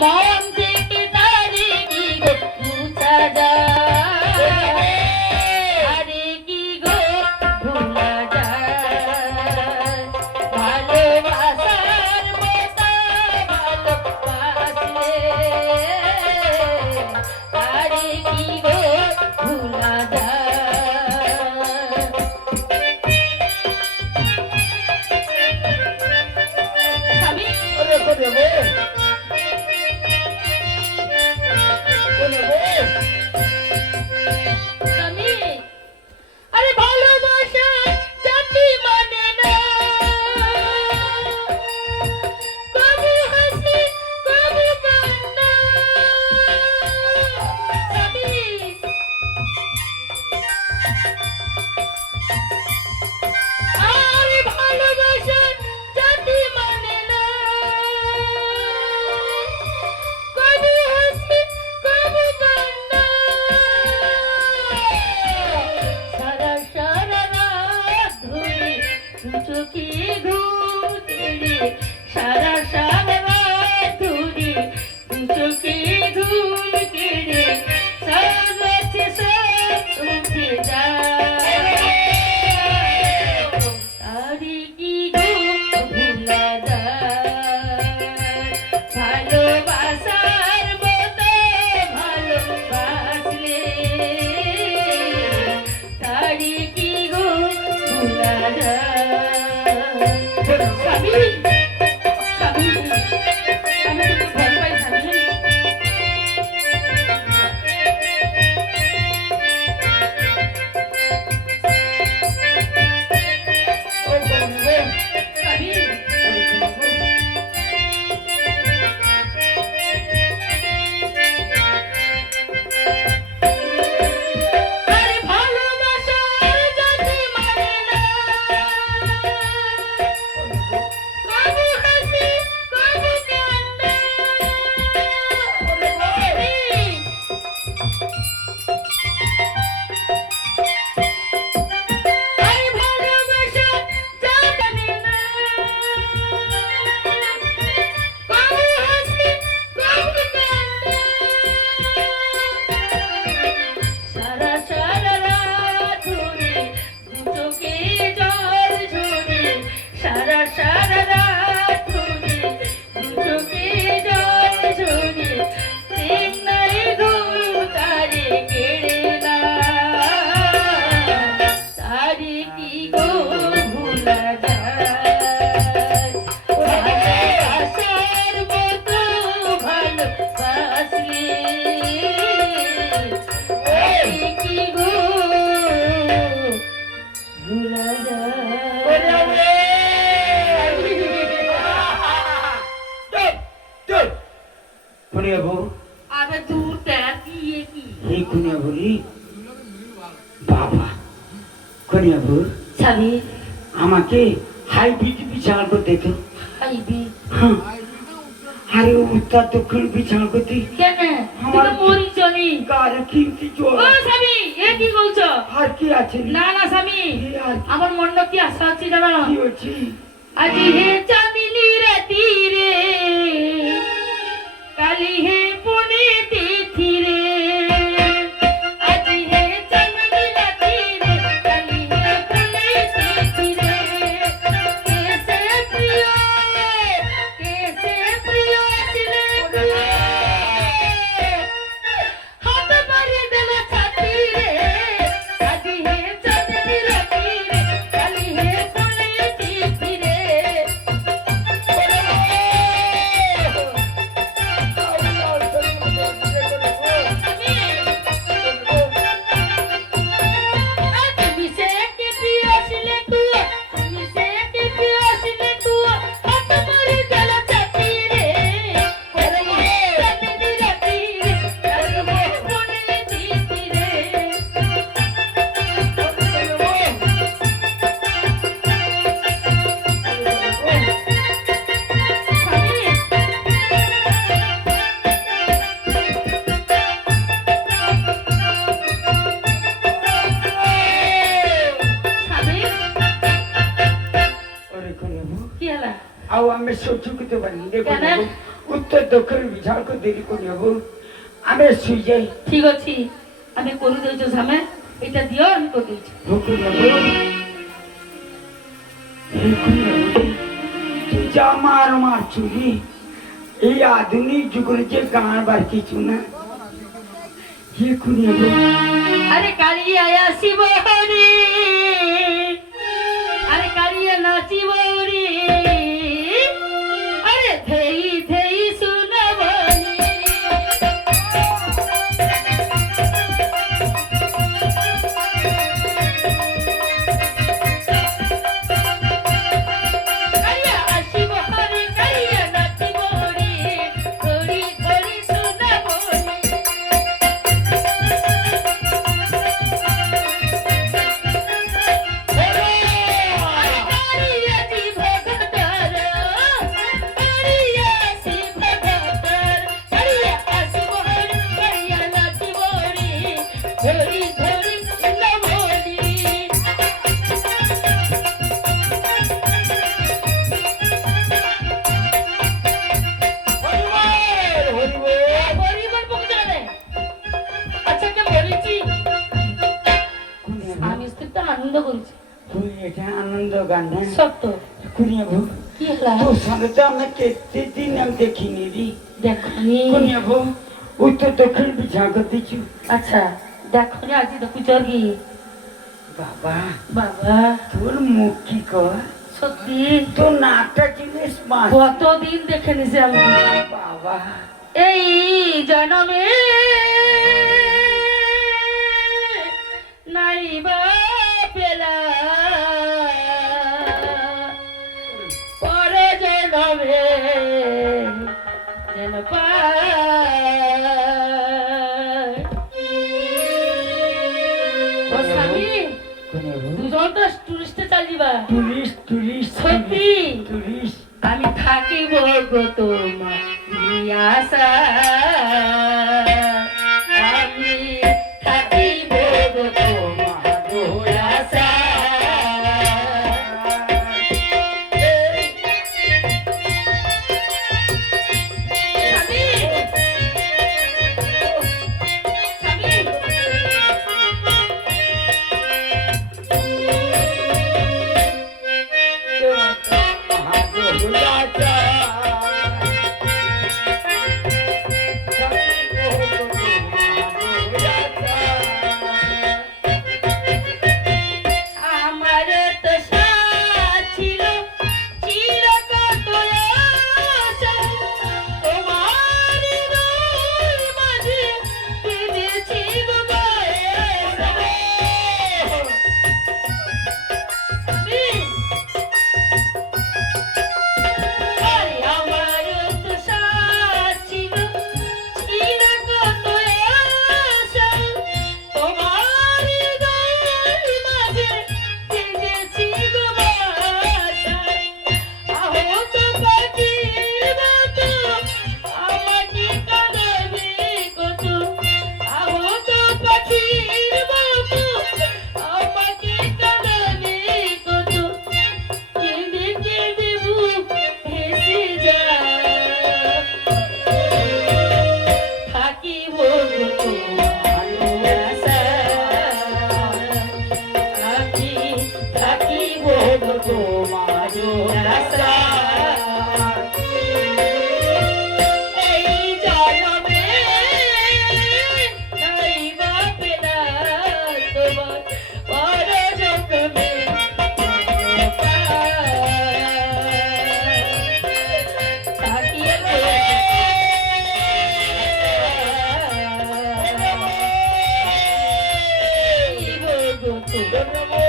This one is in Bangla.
মন থেকে তারে কি গো মুছা যায়, আরে কি গো ভুলা যায়, ভালোবাসার মতো ভালোবাসলে আরে কি গো ভুলা যায়। স্বামী ওরে করে রে করে রে স্বামী, আরে ভালোবাসা জাতি মানে না, কবু হাসি কবু কান্না। স্বামী, আরে ভালোবাসা জাতি মানে না, কবু হাসি কবু কান্না। সারা সারা রাত ধরে চোখে ঘুম কেড়ে, সারা সারা রাত ধরে চোখে ঘুম কেড়ে, সব আছে সব উঠে যায়, তারি কি গো ভুলা যায়, ভালোবাসার মতো ভালোবাসলে তারি কি গো ভুলা যায়। স্বামী, স্বামী, আমি তোকে ভয় পাই স্বামী। ও করে রে স্বামী, আরে ভালোবাসা জাতি মানে না, কবু হাসি কবু কান্না। আরে ভালোবাসা জাতি না, কবু হাসি কবু কান্না। সারা সারা রাত ধরে চোখে জল ঝরে, সারা সারা রাত ধরে চোখে জল ঝরে, প্রেম নাই গো তারে কেড়ে না, তারে কি গো ভুলা যায়, ভালোবাসার মতো ভালোবাসলে তারে কি গো ভুলা করে যায়। রে চুপ চুপ কোনে বাবু আবে দূর দেখ কি এ কি এই কোনে বলি বাবা কোনে বাবু স্বামী, আমাকে হাই বিট বিছানা করতে তো আইবি হ্যাঁ আরে উত্তর দক্ষিণ বিছানা করতে কেন তুই তো মরি চলি। কার কিনতে ও চল স্বামী, এ কি বলছ? আর কি আছে না না স্বামী, কি আর আমার মনটা কি আশা আছে জানো? কি হচ্ছে আজি হে চাঁদিনী রাতি রে, কালি হে পুনে তিথি রে, আজি হে চাঁদিনী রাতি রে, কালি হে পুনে তিথি রে, কেসে প্রিয় ছিলে গো, হাত মারি দিল ছাতি রে, আজি হে চাঁদিনী রাতি রে, কালি হে পুনে তিথি রে। তুমি সে কে প্রিয় ছিলে তু, তুমি সে কে প্রিয় ছিলে তু, হাত মারি দিল ছাতি রে, আজি হে চাঁদিনী রাতি রে, কালি হে পুনে তিথি রে। স্বামী, ওরে কোনে বাবু কি হলা? ଆଉ ଆମେ ସହ୍ୟ করতে পারি দেখো কেন? উত্তর দক্ষিণ বিছাড়କୁ দেরি କରି ହବ ଆମେ ଶୋଇଯାଇ ঠিক ଅଛି ଆମେ କରିଦେଉଛୁ ସାମେ ଏଇଟା ଦିଅ ଆମେ କରିଦେଉଛୁ ଭୋକ ହବ ତୁ ଯା ମାର ଚୁରି এই আধুনিক যুগের যে গান বাড়িছু না ইয়ে কোন হব আরে কালিয়া আসিব রে আরে কালিয়া নাচিব রে আরে ধেই ধেই শুনব কালিয়া আসিব রে কালিয়া নাচিব রে ধরি ধরি শুনব ধরি ধরি নমলি হরিবল বকে জানে আচ্ছা কে বলেছি আমি স্ত্রীটা আনন্দ করেছি তুই এটা আনন্দ গান না সত্য কোন হব কি হলা তোর সাথে তো আমি কেতে দিন আমি দেখিনি রে দেখনি কোন হব উত্তর দক্ষিণ বিছাড়କୁ দিছু আচ্ছা দেখনি আজ দেখুছ কি বাবা বাবা তোর মুখ কি কর সত্যি তোর নাকটা জিনিস মাছ কতদিন দেখে নিছি আমি বাবা এই জনমে নাইবা পেলা পরে জনমে যেন পাই ও স্বামী কোন হব দুজন তো টুরিস্টে চালিবা টুরিস্ট টুরিস্ট সত্যি টুরিস্ট আমি থাকিব গো তোমার আশা আমি থাকিব গো তোমার আশা স্বামী, আমার তো সাথ ছিল ছিল কত আশা তোমার হৃদয় মাঝে বেঁধেছি গো বাসা। স্বামী, আরে আমার তো সাথ ছিল ছিল কত আশা তোমার হৃদয় মাঝে বেঁধেছি গো বাসা। আহত পাখির মতো আমাকে কাঁদাবে কত, আহত পাখির মতো আমাকে কাঁদাবে কত, কেঁদে কেঁদে বুক ভেসে যায় থাকিব গো তোমার আশায়, আমি থাকিব গো তোমার আশায়। এই জনমে নাইবা পেলা তোমার পর জন্মে থাকিব গো তোমার